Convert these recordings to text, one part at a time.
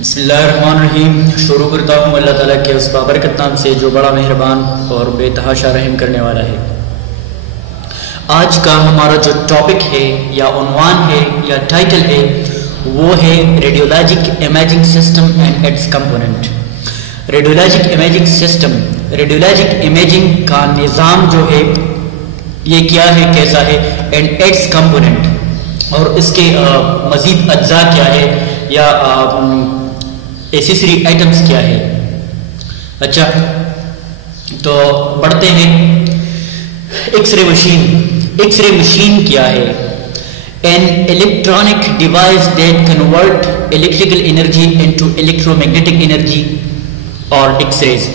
बिस्मिल्लाहिर्रहमानिर्रहीम। शुरू करता हूँ अल्लाह ताला के उस बाबरकत नाम से जो बड़ा मेहरबान और बेतहाशा रहम करने वाला है। आज का हमारा जो टॉपिक है या उन्वान है या टाइटल है वो है radiologic imaging system and it's component. Radiologic imaging system, radiologic imaging का निज़ाम जो है ये क्या है, कैसा है, एंड इट्स कंपोनेंट, और इसके मज़ीद अज्जा क्या है या एसेसरी आइटम्स क्या है। अच्छा, तो बढ़ते हैं। X ray machine. एक्सरे मशीन क्या है? An electronic device that convert electrical energy into electromagnetic energy और एक्सरेज।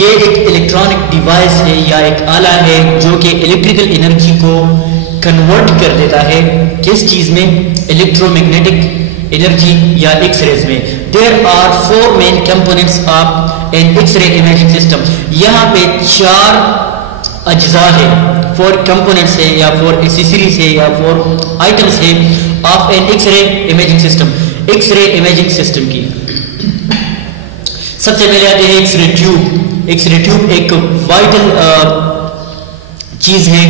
ये एक इलेक्ट्रॉनिक डिवाइस है या एक आला है जो कि इलेक्ट्रिकल एनर्जी को कन्वर्ट कर देता है किस चीज में? इलेक्ट्रोमैग्नेटिक एनर्जी या एक्सरेज में। There are 4 main components of an x ray imaging system. यहाँ पे 4 अज्जा है, 4 कंपोनेंट्स है या 4 एक्सेसरीज है या 4 आइटम्स है of an x ray imaging system, x ray imaging system की। सबसे पहले आते हैं एक्सरे ट्यूब। एक्सरे ट्यूब एक वाइटल चीज है।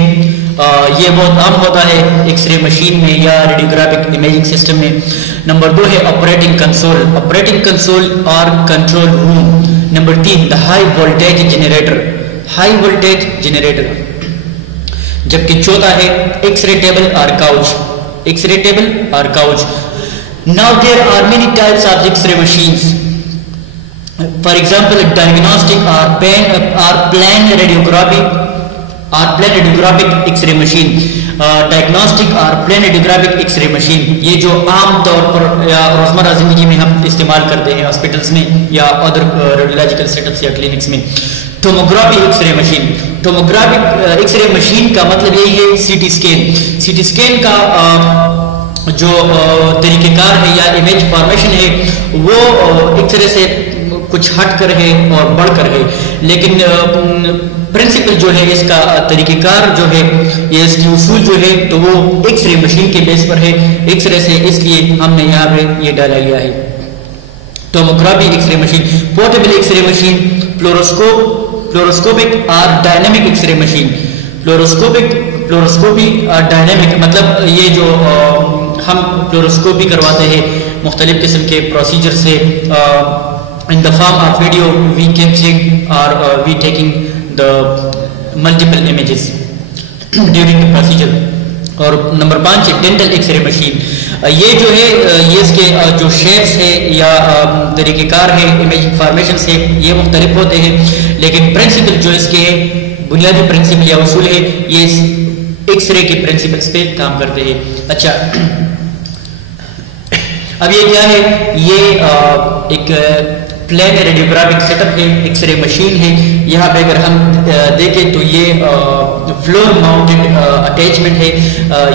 ये बहुत आम होता है एक्सरे मशीन में या रेडियोग्राफिक इमेजिंग सिस्टम में। नंबर 2 है ऑपरेटिंग कंसोल, ऑपरेटिंग कंसोल और control room. Number 3 the high voltage generator, high voltage generator. जबकि चौथा है एक्सरे टेबल और काउच, एक्सरे टेबल और couch. Now there are many types of x ray machines. For example diagnostic और plain radiography और plain radiographic x ray machine. Diagnostic और plain radiographic x ray machine ये जो आम तौर पर या रोजमर्रा जिंदगी में हम इस्तेमाल करते हैं हॉस्पिटल्स में या अदर रेडियोलॉजिकल सेटअप्स या क्लिनिक्स में। Tomography x ray machine, tomographic x ray machine का मतलब यही है सीटी स्कैन। सीटी स्कैन का जो तरीकेकार है या इमेज फॉर्मेशन है वो एक्सरे से कुछ हट कर है और बढ़कर है, लेकिन प्रिंसिपल जो है इसका तरीकेकार जो है ये इसकी उसूल जो है तो वो एक्सरे मशीन के बेस पर है, एक्सरे से, इसलिए हमने यहाँ पे ये डाला गया है। Tomography x ray machine, portable x ray machine, fluoroscopic और डायनेमिक एक्सरे मशीन। फ्लोरोस्कोपी और डायनेमिक मतलब ये जो हम फ्लोरोस्कोपी करवाते हैं मुख्तलिफ किस्म के प्रोसीजर से in the form of video we capturing or we taking the multiple images during the procedure। और नंबर 5 है डेंटल एक्सरे मशीन। ये जो है ये इसके जो शेप्स है या तरीकेकार है, इमेज फॉर्मेशन है, ये मुख्तलिफ होते हैं, लेकिन प्रिंसिपल जो इसके बुनियादी प्रिंसिपल या उसूल है ये एक्सरे के प्रिंसिपल्स पे काम करते हैं। अच्छा, अब ये क्या है? ये एक प्लेन रेडियोग्राफिक सेटअप है, एक्सरे मशीन है। यहाँ पे अगर हम देखें तो ये फ्लोर माउंटेड अटैचमेंट है।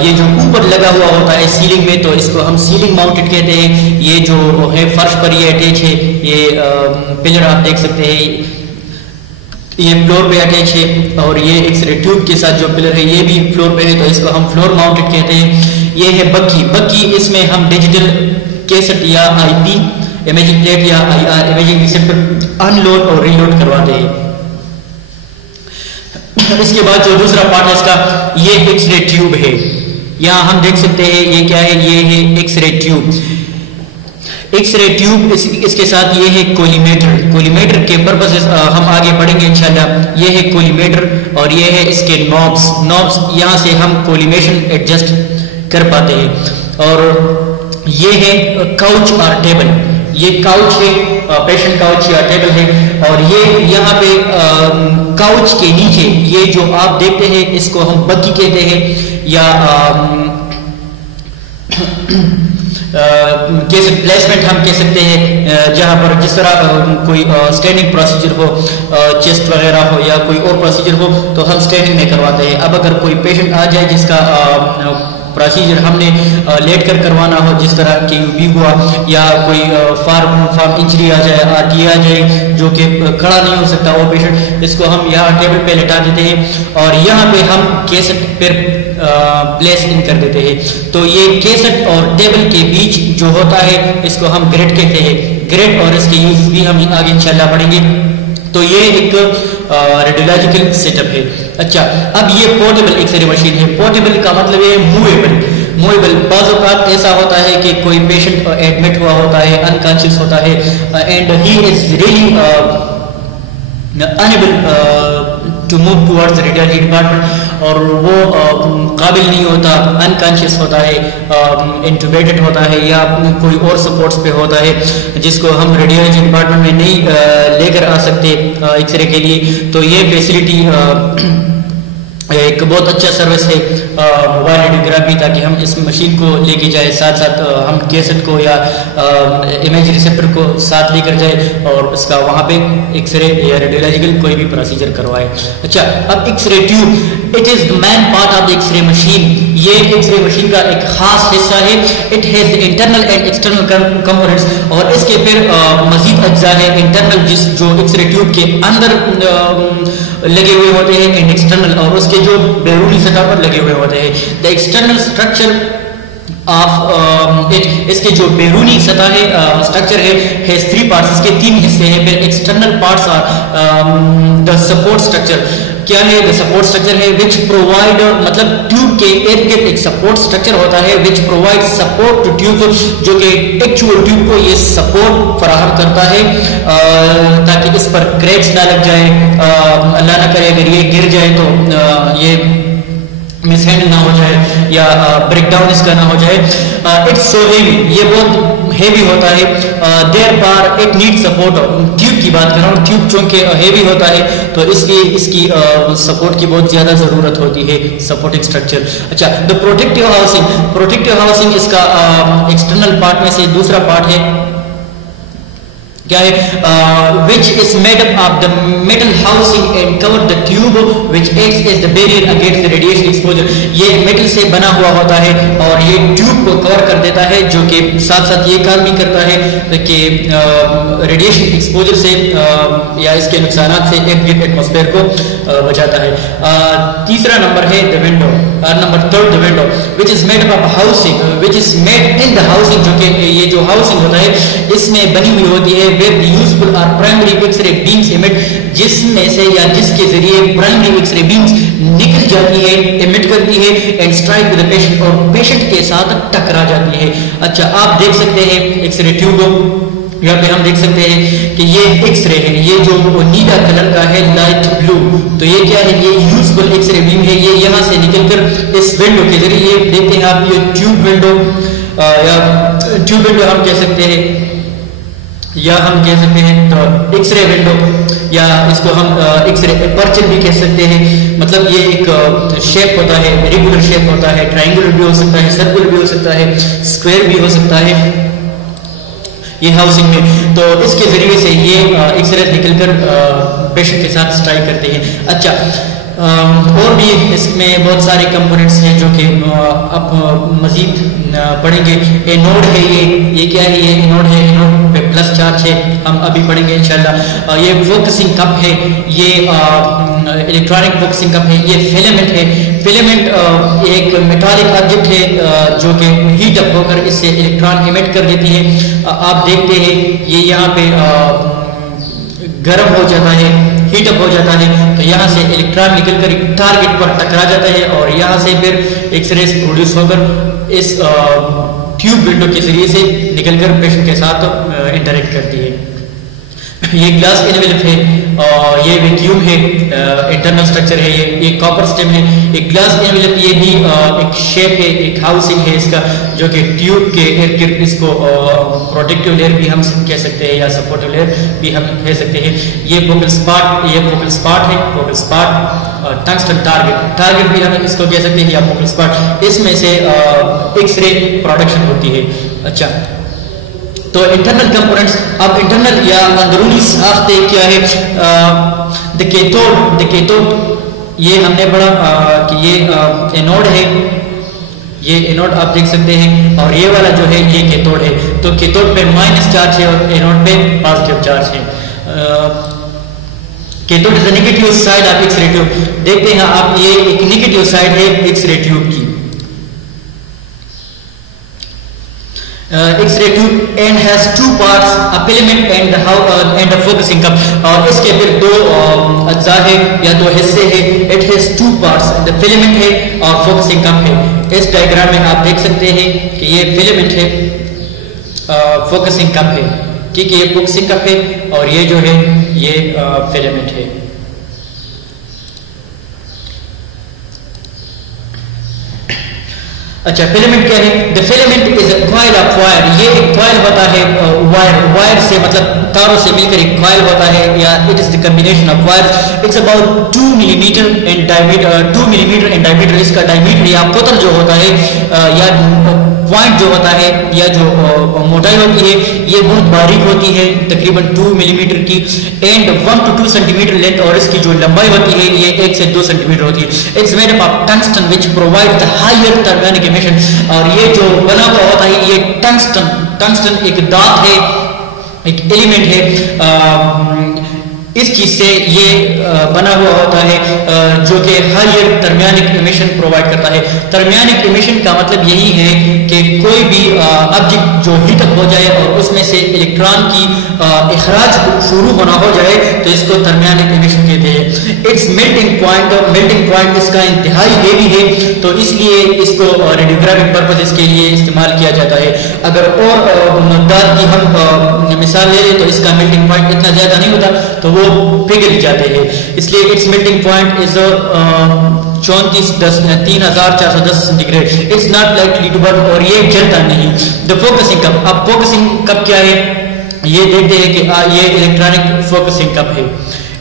ये जो ऊपर लगा हुआ होता है सीलिंग में तो इसको हम सीलिंग माउंटेड कहते हैं। ये जो है फर्श पर ये अटैच है, ये पिलर आप देख सकते हैं ये फ्लोर पे अटैच है, और ये एक्सरे ट्यूब के साथ जो पिलर है ये भी फ्लोर पे है तो इसको हम फ्लोर माउंटेड कहते हैं। ये है बग्गी, बग्गी इसमें हम डिजिटल कैसेट या आईपी इमेजिंग प्लेट या आईआर इमेजिंग रिसेप्टर अनलोड और रीलोड करवाते हैं। इसके बाद जो दूसरा पार्ट है इसका ये एक्सरे ट्यूब है। यहाँ हम देख सकते हैं ये क्या है, ये है एक्सरे ट्यूब। एक्सरे ट्यूब इसके साथ ये है कोलिमेटर। कोलिमेटर के पर्पस हम आगे बढ़ेंगे इंशाल्लाह। ये है कोलिमेटर और ये है इसके नॉब्स। नॉब्स यहाँ से हम कोलिमेशन एडजस्ट कर पाते हैं। और ये है काउच और टेबल। ये काउच है, पेशेंट काउच या टेबल है, और ये यहाँ पे काउच के नीचे ये जो आप देखते हैं इसको हम बग्गी कहते हैं या कैसेट प्लेसमेंट हम कह सकते हैं, जहाँ पर जिस तरह कोई स्टैंडिंग प्रोसीजर हो, चेस्ट वगैरह हो या कोई और प्रोसीजर हो तो हम स्टैंडिंग में करवाते हैं। अब अगर कोई पेशेंट आ जाए जिसका प्रोसीजर हमने लेट कर करवाना हो, जिस तरह कि यूबी हुआ या कोई फार्म इंजरी आ जाए, आरटी आ जाए जो कि खड़ा नहीं हो सकता वो पेशेंट, इसको हम यहाँ टेबल पे लेटा देते हैं और यहाँ पे हम केसेट फिर प्लेस इन कर देते हैं। तो ये केसेट और टेबल के बीच जो होता है इसको हम ग्रिड कहते हैं। ग्रिड और इसके यूज भी हम आगे इंशाल्लाह पढ़ेंगे। तो ये एक रेडियोलॉजिकल सेटअप है। अच्छा, अब ये पोर्टेबल एक्सरे मशीन है। पोर्टेबल का मतलब ये मूवेबल। बाज़ औक़ात ऐसा होता है कि कोई पेशेंट एडमिट हुआ होता है, अनकॉन्शियस होता है and he is really unable to move towards radiology department और वो काबिल नहीं होता, अनकॉन्शियस होता है, इंटुबेटेड होता है या कोई और सपोर्ट्स पे होता है जिसको हम रेडियोलॉजी डिपार्टमेंट में नहीं लेकर आ सकते एक्सरे के लिए। तो ये फैसिलिटी एक बहुत अच्छा सर्विस है मोबाइल रेडियोग्राफी, ताकि हम इस मशीन को लेके जाए, साथ साथ हम केसेट को या इमेज रिसेप्टर को साथ लेकर जाए और उसका वहाँ पे एक्सरे या रेडियोलॉजिकल कोई भी प्रोसीजर करवाए। अच्छा, अब x-ray tube, it is the main part of the x-ray machine. ये एक्सरे मशीन का एक खास हिस्सा है। It has internal and external components और इसके फिर मजीद अज्जा है। इंटरनल जो एक्सरे ट्यूब के अंदर लगे हुए होते हैं एंड एक्सटर्नल और उसके जो बैरूनी सतह पर लगे हुए होते हैं। The external structure of it, इसके जो बैरूनी सतह है स्ट्रक्चर है थ्री पार्ट्स, इसके तीन हिस्से हैं। फिर external parts are the support structure. क्या है? द सपोर्ट स्ट्रक्चर है विच प्रोवाइड, मतलब ट्यूब के इर्द गिर्द एक सपोर्ट स्ट्रक्चर होता है which provide support to tube, जो कि एक्चुअल ट्यूब को ये सपोर्ट फराहम करता है ताकि इस पर क्रैक्स ना लग जाए, अल्लाह ना करे अगर ये गिर जाए तो ये मिसहैंडल ना हो जाए या ब्रेक डाउन इसका ना हो जाए। इट्स सो हेवी, ये बहुत हेवी होता है। Therefore it need support. Tube की बात कर रहा हूँ, ट्यूब चूंकि हेवी होता है तो इसलिए इसकी सपोर्ट की बहुत ज्यादा जरूरत होती है, सपोर्टिंग स्ट्रक्चर। अच्छा, the protective housing, protective housing इसका एक्सटर्नल पार्ट में से दूसरा पार्ट है। क्या है? which is made up of the metal housing and cover the tube which acts as the barrier against the radiation exposure। ये metal से बना हुआ होता है और ये ट्यूब को कवर कर देता है, जो कि साथ साथ ये काम भी करता है कि रेडिएशन एक्सपोजर से या इसके नुकसानात से एटमॉस्फेयर को बचाता है। तीसरा नंबर है the window, number third the window which is made up of housing which is made in the housing, जो कि ये जो हाउसिंग होता है इसमें बनी हुई होती है where the useful or primary X-ray beams emit, जिसमें से या जिसके जरिए प्राइमरी एक्सरे बीम्स निकल जाती है, एमिट करती है and strike with the patient और पेशेंट के साथ टकरा जाती है। अच्छा, आप देख सकते हैं एक्सरे ट्यूब, यहाँ पे हम देख सकते हैं कि ये एक्सरे है, ये जो नीला कलर का है लाइट ब्लू, तो ये क्या है? ये यूजफुल एक्सरे बीम है। ये यहाँ से निकलकर इस विंडो के जरिए देखते हैं आप, ये ट्यूब विंडो या ट्यूब विंडो हम कह सकते हैं या हम कह सकते हैं तो एक्सरे विंडो या इसको हम एक्सरे अपर्चर भी कह सकते हैं। मतलब ये एक शेप होता है, रेगुलर शेप होता है, ट्रायंगुलर भी हो सकता है, सर्कुलर भी हो सकता है, स्क्वायर भी हो सकता है ये हाउसिंग में। तो इसके जरिए से ये एक्सरे निकलकर पेशेंट के साथ स्ट्राइक करते हैं। अच्छा, और भी इसमें बहुत सारे कंपोनेंट्स हैं जो कि अब मजीद पढ़ेंगे। एनोड है, ये क्या है? ये एनोड है, एनोड पे प्लस चार्ज है, हम अभी पढ़ेंगे इंशाल्लाह। ये फोकसिंग कप है, ये इलेक्ट्रॉनिक फोकसिंग कप है। ये फिलामेंट है, फिलामेंट एक मेटालिक ऑब्जेक्ट है जो कि हीट अप होकर इससे इलेक्ट्रॉन इमिट कर देती है। आप देखते हैं ये यहाँ पे गर्म हो जाता है, हीट अप हो जाता है, तो यहाँ से इलेक्ट्रॉन निकलकर टारगेट पर टकरा जाता है और यहाँ से फिर एक्सरे प्रोड्यूस होकर इस ट्यूब विंडो के जरिए से निकलकर पेशेंट के साथ इंटरेक्ट करती है। ये ग्लास एनवेलप है और ये वैक्यूम है, इंटरनल स्ट्रक्चर है, ये कॉपर स्टेम है। एक ग्लास एनवेलप ये भी एक शेप है, एक हाउसिंग है इसका, जो कि ट्यूब के इर्द गिर्द इसको प्रोटेक्टिव लेयर भी हम कह सकते हैं या सपोर्टिव लेयर भी हम कह सकते हैं। ये फोकल स्पॉट, ये फोकल स्पॉट है, focal spot. Tungsten target, target भी हम इसको कह सकते हैं या फोकल स्पॉट। इसमें से एक्सरे प्रोडक्शन होती है। अच्छा, तो इंटरनल कंपोनेंट्स, अब इंटरनल या अंदरूनी साख्तें क्या है? द कैथोड, द कैथोड ये हमने पढ़ा कि ये एनोड है, ये एनोड आप देख सकते हैं, और ये वाला जो है ये कैथोड है। तो कैथोड पे माइनस चार्ज है और एनोड पे पॉजिटिव चार्ज है। Cathode is the negative side of x-ray tube. देखते हैं आप, ये एक नेगेटिव साइड है एक्स रे ट्यूब की। X ray tube and has two parts, a filament and a focusing cup. और इसके फिर दो अज्जा है या दो हिस्से हैं। It has two parts, the filament है और फोकसिंग कप है। इस डायग्राम में आप देख सकते हैं कि ये फिलामेंट है, फोकसिंग कप है, ठीक है, ये फोकसिंग कप है और ये जो है ये फिलामेंट है। अच्छा, फिलामेंट क्या है? The filament is a coil of wire. ये एक कॉइल होता है वायर से, मतलब तारों से मिलकर एक कॉइल होता है, या it is the combination of wire. It's about 2 millimetre in diameter, 2 millimetre in diameter. इसका डायमीटर या कुतर जो होता है या पॉइंट जो होता है या जो मोटाई होती है, ये बहुत बारीक होती है, तकरीबन 2 मिलीमीटर की। एंड 1 to 2 सेंटीमीटर लेंथ, और इसकी जो लंबाई होती है ये 1 से 2 सेंटीमीटर होती है। It's made up of tungsten which provide the higher thermionic emission. और ये जो बना हुआ होता है ये टंगस्टन एक धात है, एक एलिमेंट है, इस चीज से ये बना हुआ होता है, जो कि हायर थर्मियोनिक इमिशन प्रोवाइड करता है। थर्मियोनिक इमिशन का मतलब यही है कि कोई भी ऑब्जेक्ट जो हीट अप हो जाए और उसमें से इलेक्ट्रॉन की इखराज शुरू होना हो जाए तो इसको थर्मियोनिक इमिशन कहते हैं। इट्स मेल्टिंग पॉइंट इसका इंतहाई हेवी है, तो इसलिए इसको रेडियोग्राफिक पर्पसेस के लिए इस्तेमाल किया जाता है। अगर और धात की हम मिसाल ले लें तो इसका मेल्टिंग पॉइंट इतना ज्यादा नहीं होता, तो वो पिघल जाते हैं, इसलिए its melting point is 3410 centigrade. It's not likely to burn, और ये जलता नहीं। द फोकसिंग कप, अब फोकसिंग कप क्या है ये देखते हैं कि ये इलेक्ट्रॉनिक फोकसिंग कप है।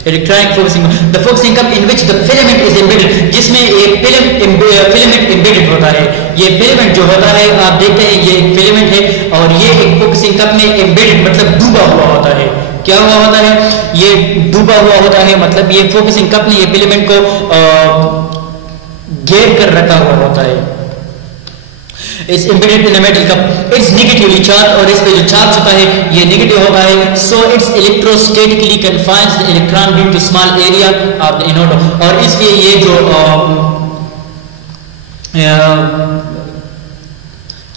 Electronic focusing, the focusing cup in which the filament is embedded, जिसमें एक फिलामेंट एम्बेडेड होता है। ये फिलामेंट जो होता है आप देखते हैं ये एक फिलामेंट है और ये एक फोकसिंग कप में एम्बेडेड मतलब डूबा हुआ होता है। क्या हुआ होता है? ये डूबा हुआ होता है, मतलब ये फोकसिंग कप ने ये फिलामेंट को घेर कर रखा हुआ होता है। इस embedded in a metal cup, it's negatively charge, और इस पे जो चार्ज होता है ये नेगेटिव होता है। So it's electrostatically confines the electron beam to small area of the anode, और इसलिए ये जो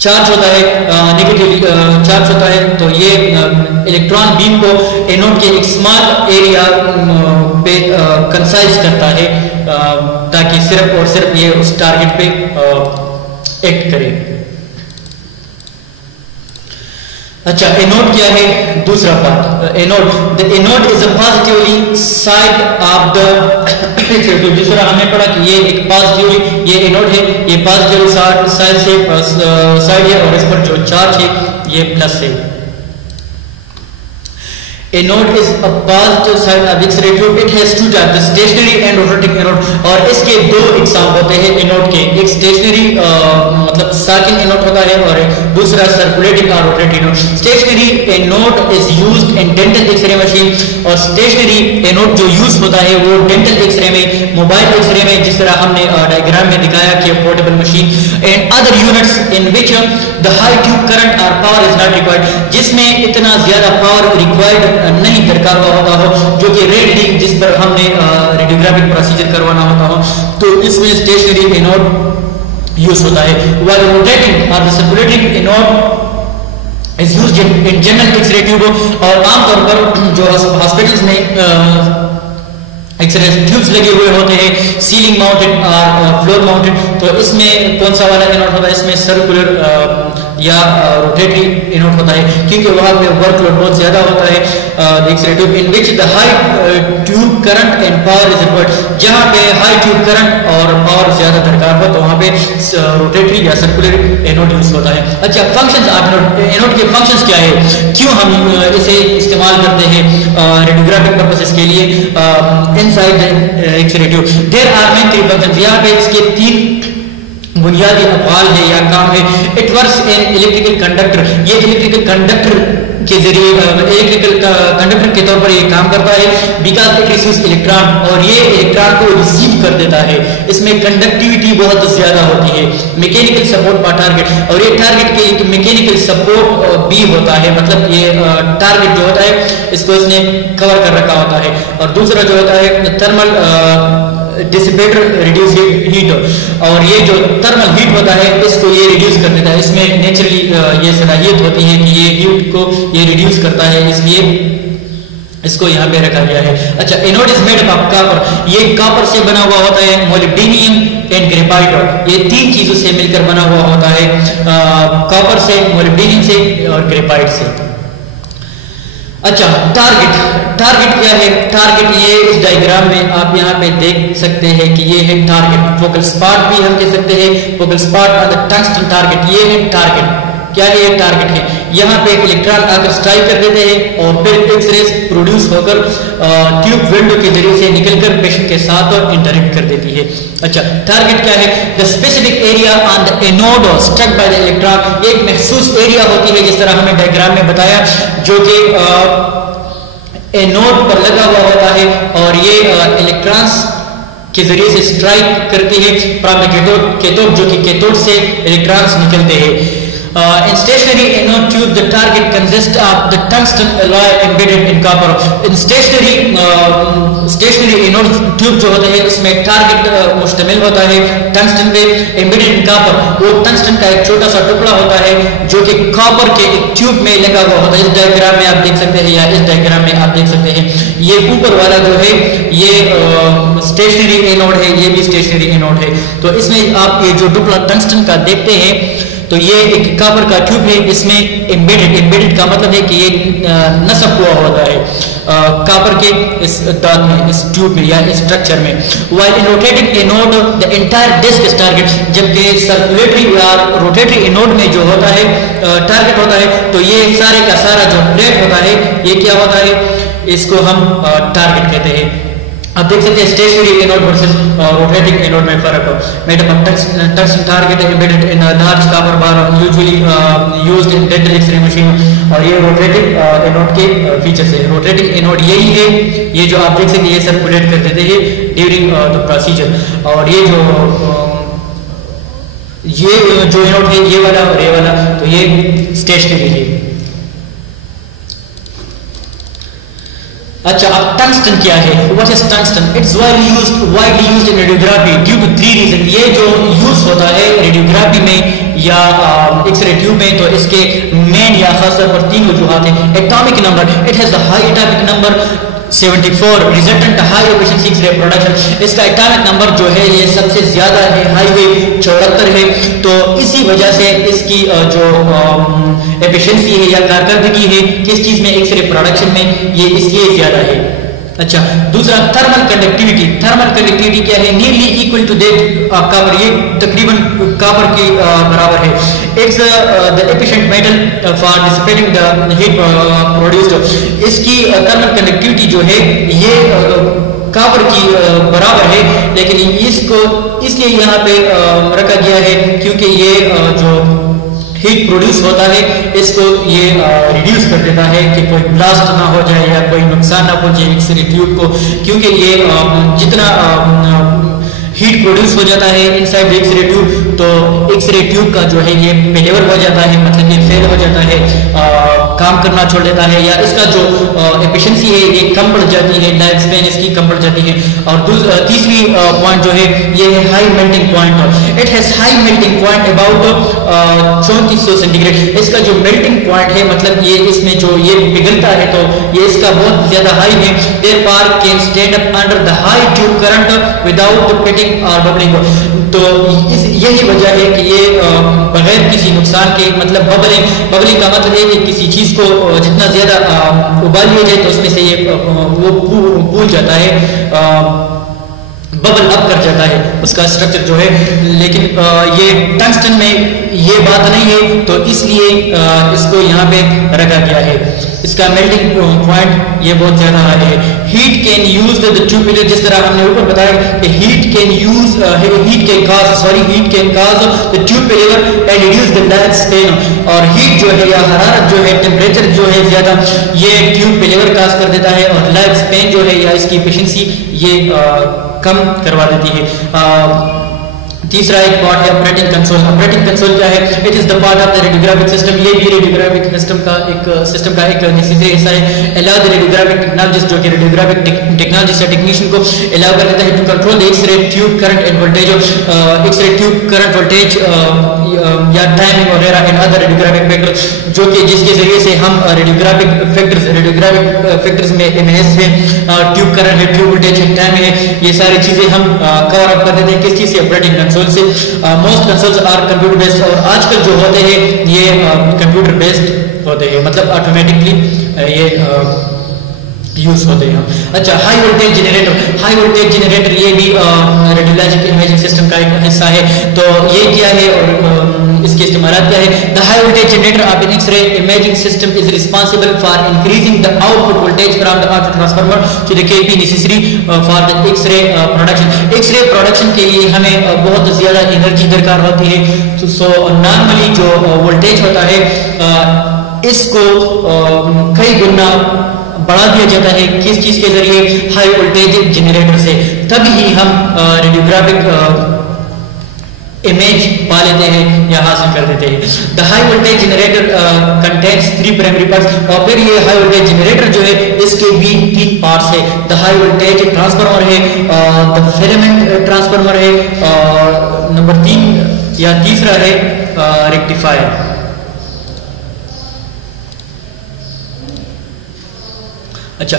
चार्ज होता है नेगेटिवली चार्ज होता है, तो ये इलेक्ट्रॉन बीम को एनोड के एक स्मॉल एरिया पे कंसाइज करता है, ताकि सिर्फ और सिर्फ ये उस टारगेट पे एक्ट करे। अच्छा, एनोड क्या है? दूसरा part anode. The anode is a positively side of the जिस तरह हमने पढ़ा कि ये एक पॉजिटिवली ये एनोड है, ये पॉजिटिव साइड से साइड है, और इस पर जो चार्ज है ये प्लस है। Anode is a positive side of x-ray tube. It has two types, stationary and rotating anode, और इसके दो एग्जाम होते हैं एनोड के। एक स्टेशनरी मतलब साकिन एनोड होता है और दूसरा सर्कुलेटिंग और rotating anode. Stationary anode is used in dental x-ray machine, और स्टेशनरी एनोड जो यूज होता है वो डेंटल एक्सरे में, मोबाइल एक्सरे में, जिस तरह हमने डायग्राम में दिखाया कि portable machine, and other units in which the high tube current और पावर इज नॉट रिक्वायर्ड, जिसमें इतना ज्यादा पावर रिक्वायर्ड नहीं दरकार होता हो, जो कि रेड लीग जिस पर हमने रेडियोग्राफिक प्रोसीजर करवाना होता हो, तो इसमें स्टेशनरी एनोड यूज होता है। व्हाइल रोटेटिंग और circulating anode is used in general x-ray tube, और आमतौर पर जो हॉस्पिटल्स में एक्सरे ट्यूब्स लगे हुए होते हैं, सीलिंग माउंटेड और फ्लोर माउंटेड, तो इसमें कौन सा वाला एनोड होता है? इसमें सर्कुलर या रोटेटरी एनोड होता है, क्योंकि वहां पे वर्कलोड बहुत ज्यादा होता है। X-ray tube in which the high tube current and power is required, जहां पे हाई ट्यूब करंट और पावर ज्यादा दरकार हो तो वहां पे रोटेटरी या सर्कुलर एनोड यूज होता है। अच्छा, फंक्शंस ऑफ एनोड, एनोड के फंक्शंस क्या है, क्यों हम इसे इस्तेमाल करते हैं रेडियोग्राफिक पर्पसेस के लिए inside x-ray tube? There are main three functions, यहाँ पे इसके 3 बुनियादी अफआल है या काम है। It works in electrical conductor, ये इलेक्ट्रिकल कंडक्टर के जरिए इलेक्ट्रिकल कंडक्टर के तौर पर ये काम करता है, बिकॉज इट रिसीव्स इलेक्ट्रॉन, और ये इलेक्ट्रॉन को रिसीव कर देता है। इसमें कंडक्टिविटी बहुत ज्यादा होती है। मैकेनिकल सपोर्ट पर टारगेट, और ये टारगेट के मैकेनिकल सपोर्ट भी होता है, मतलब ये टारगेट जो होता है इसको इसने कवर कर रखा होता है। और दूसरा जो होता है थर्मल डिसिपेटर रिड्यूस हीट, और ये जो थर्मल हीट होता है इसको ये रिड्यूस कर देता है। इसमें नेचुरली ये सलाहियत होती है कि ये हीट को ये रिड्यूस करता है, इसलिए इसको यहाँ पे रखा गया है। अच्छा, anode is made of copper, ये कॉपर से बना हुआ होता है, मोलिब्डेनियम एंड ग्रेफाइट, ये तीन चीजों से मिलकर बना हुआ होता है, कॉपर से, मोलिब्डेनियम से और ग्रेफाइट से। अच्छा, टारगेट क्या है? टारगेट ये इस डायग्राम में आप यहाँ पे देख सकते हैं कि ये है टारगेट। फोकल स्पॉट भी हम कह सकते हैं, focal spot on the tungsten target, ये है टारगेट। क्या है ये? टारगेट है। यहाँ पे इलेक्ट्रॉन आकर स्ट्राइक कर देते हैं और फिर एक्स रेज प्रोड्यूस होकर ट्यूब विंडो के जरिए से निकलकर पेशेंट के साथ और इंटरेक्ट कर देती है। अच्छा, टारगेट क्या है? The specific area on the anode struck by the electron, एक महसूस एरिया होती है जिस तरह हमें डायग्राम में बताया, जो कि एनोड पर लगा हुआ होता है और ये इलेक्ट्रॉन्स के जरिए से स्ट्राइक करती है फ्रॉम द कैथोड, जो कि कैथोड से इलेक्ट्रॉन्स निकलते हैं। In stationary anode tube, the target consists of the tungsten alloy embedded in copper. In stationary anode tube जो होते हैं उसमें टारगेट मुश्तमिल होता है टंगस्टन पे, embedded in copper, वो टंगस्टन का एक छोटा सा टुकड़ा होता है जो कि कॉपर के एक ट्यूब में लगा हुआ होता है। इस डायग्राम में आप देख सकते हैं या इस डायग्राम में आप देख सकते हैं, ये ऊपर वाला जो है ये स्टेशनरी एनोड है, ये भी स्टेशनरी एनोड है। तो इसमें आप ये जो टुकड़ा टंगस्टन का देखते हैं तो ये एक कॉपर का ट्यूब है, इसमें एम्बेडेड का मतलब है कि ये नसब हुआ होता है कॉपर के इस दांत में, इस ट्यूब में या इस स्ट्रक्चर में। While in rotating anode the entire disc is target, जबकि सर्कुलेटरी या रोटेटरी एनोड में जो होता है टारगेट होता है, तो ये सारे का सारा जो प्लेट होता है ये क्या होता है, इसको हम टारगेट कहते हैं। आप देख सकते हैं stationary anode versus rotating anode में फर्क हो। Made of tungsten target embedded in a large copper bar usually used in dental x-ray machine, और ये रोटेटिंग एनोड के फीचर्स है। रोटेटिंग एनोड यही है, ये जो आप देख सकते हैं ये सर्कुलेट कर देते हैं ड्यूरिंग द प्रोसीजर, और ये जो एनोड है ये वाला और ये वाला, तो ये स्टेशनरी है। अच्छा, अब टंगस्टन क्या है? What is tungsten? It's widely used in radiography due to 3 reason. ये जो यूज होता है रेडियोग्राफी में या एक्सरे ट्यूब में, तो इसके मेन या खास तौर पर 3 वजूहात हैं। Atomic number, it has the high atomic number 74, resultant high efficiency x-ray production, इसका एटॉमिक नंबर जो है ये सबसे ज्यादा है, हाई है, 74 है। तो इसी वजह से इसकी जो एफिशिएंसी है या कारकर्दगी है किस चीज में, एक्स-रे प्रोडक्शन में, ये इसलिए ज्यादा है। अच्छा, दूसरा थर्मल कंडक्टिविटी। थर्मल कंडक्टिविटी क्या है? Nearly equal to that of copper, ये तकरीबन कॉपर के बराबर है। It's the efficient metal for dissipating the heat produced, इसकी थर्मल कंडक्टिविटी जो है ये कॉपर की बराबर है, लेकिन इसको इसलिए यहाँ पे रखा गया है क्योंकि ये जो हीट प्रोड्यूस होता है इसको ये रिड्यूस कर देता है कि कोई ब्लास्ट ना हो जाए या कोई नुकसान ना पहुंचे एक्स-रे ट्यूब को, क्योंकि ये जितना हीट प्रोड्यूस हो जाता है इनसाइड एक्स-रे ट्यूब, तो एक्स-रे ट्यूब का जो है ये फेलियर हो जाता है, मतलब ये फेल हो जाता है, काम करना छोड़ देता है, या इसका जो एफिशिएंसी है ये कम पड़ जाती है, लाइफ स्पैन इसकी कम पड़ जाती है। और तीसरी पॉइंट जो है ये है high melting point. It has high melting point about 3400 centigrade. इसका जो मेल्टिंग पॉइंट है, मतलब ये इसमें जो ये पिघलता है तो ये इसका बहुत ज्यादा हाई है। Therefore can stand up under the high tube current without pitting और बबलिंग। तो यही वजह है कि ये बगैर किसी नुकसान के, मतलब बबलिंग का मतलब है कि किसी चीज को जितना ज्यादा उबाल लिया जाए तो उसमें से ये वो फूल जाता है, बबल अप कर जाता है उसका स्ट्रक्चर जो है। लेकिन ये टंगस्टन में ये बात नहीं है, तो इसलिए इसको यहाँ पे रखा गया है। इसका मेल्टिंग पॉइंट ये बहुत ज्यादा है। Heat can use the tube failure, जिस तरह हमने ऊपर बताया कि heat can cause the tube failure and reduce the lag Spain, और हीट जो है या हरारत जो है, टेम्परेचर जो है ज्यादा, ये ट्यूब फेलियर काज कर देता है, और लैग स्पेन जो है या इसकी एफिशिएंसी ये कम करवा देती है। तीसरा एक पार्ट है ऑपरेटिंग कंसोल। ऑपरेटिंग कंसोल क्या है? It is the part of the radiographic system. ये भी रेडियोग्राफिक सिस्टम का एक नेसेसरी हिस्सा है। अलाउ द रेडियोग्राफिक टेक्नोलॉजिस्ट, जो कि रेडियोग्राफिक टेक्नोलॉजिस्ट या टेक्नीशियन को अलाउ कर देता है to control the x-ray tube current and voltage, x-ray tube current voltage या टाइमिंग वगैरह एंड अदर रेडियोग्राफिक फैक्टर्स, जो कि जिसके जरिए से हम रेडियोग्राफिक फैक्टर्स में एमएस है, ट्यूब करंट है, ट्यूब वोल्टेज है, टाइम है, ये सारी चीजें हम कवर अप कर देते हैं। किस चीज से? ऑपरेटिंग कंसोल से। Most consoles are computer based, और आजकल जो होते हैं ये कंप्यूटर बेस्ड होते हैं, मतलब ऑटोमेटिकली ये यूज होते हैं। अच्छा, हाई वोल्टेज जनरेटर, ये भी रेडियोलॉजिक इमेजिंग सिस्टम का एक हिस्सा है। तो ये क्या है और इसके इस्तेमाल क्या है? The high voltage generator of an x ray imaging system is responsible for increasing the output voltage from the auto transformer to the KP necessary for the x-ray production. X-ray production के लिए हमें बहुत ज्यादा एनर्जी दरकार होती है। तो so normally जो वोल्टेज होता है इसको कई गुना बढ़ा दिया जाता है। किस चीज के जरिए? हाई वोल्टेज जनरेटर से। तभी ही हम रेडियोग्राफिक इमेज पा लेते हैं या हासिल कर देते हैं। The high voltage generator contains 3 primary parts, और फिर ये हाई वोल्टेज जनरेटर जो है इसके भी 3 पार्ट्स है। द हाई वोल्टेज ट्रांसफार्मर है, द फिलामेंट ट्रांसफार्मर है, और नंबर 3 या तीसरा है रेक्टिफायर। अच्छा,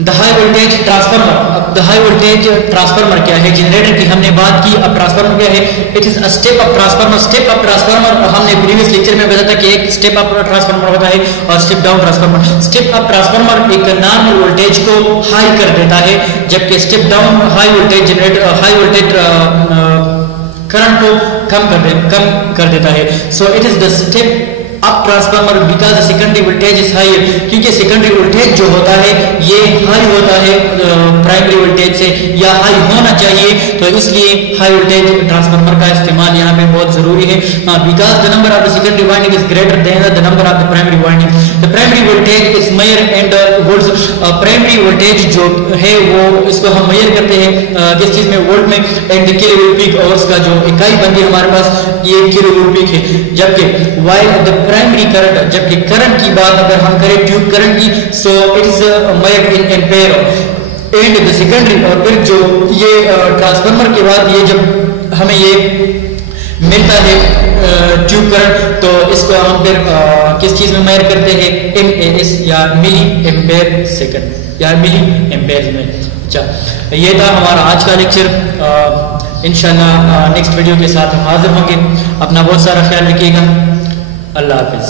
द हाई वोल्टेज ट्रांसफार्मर। अब द हाई वोल्टेज ट्रांसफार्मर क्या है? जनरेटर की हमने बात की, अब ट्रांसफार्मर क्या है? It is a step up transformer. Step up transformer हमने प्रीवियस लेक्चर में बताया था कि एक स्टेप अप ट्रांसफार्मर होता है और step down transformer. Step up transformer एक नॉर्मल वोल्टेज को हाई कर देता है, जबकि step down high voltage current को कम कर देता है। So it is the step up transformer because secondary voltage is high, क्योंकि सेकेंडरी वोल्टेज जो होता है ये हाई होता है प्राइमरी वोल्टेज से, या हाई होना चाहिए, तो इसलिए हाई वोल्टेज ट्रांसफार्मर का इस्तेमाल यहाँ पे बहुत जरूरी है। Because the number of the secondary winding is greater than the number of the primary winding. The primary voltage is measure and volts. Primary voltage जो है वो इसको हम मेजर करते हैं किस चीज में? वोल्ट में। एंड किलोवोल्ट पीक, और उसका जो इकाई बनती है हमारे पास ये किलोवोल्ट पीक है। जबकि वाइल द प्राइमरी करंट, जबकि करंट की बात अगर हम करें ट्यूब करंट की, so it is measured in ampere and the secondary. और फिर जो ये ट्रांसफार्मर के बाद ये जब हमें ये मिलता है ट्यूब करंट, तो इसको हम फिर किस चीज में मेजर करते हैं? MAS या मिली एम्पेयर सेकंड या मिली एम्पेयर में। अच्छा, ये था हमारा आज का लेक्चर। इंशाल्लाह नेक्स्ट वीडियो के साथ हम हाजिर होंगे। अपना बहुत सारा ख्याल रखिएगा। अल्लाह हाफिज।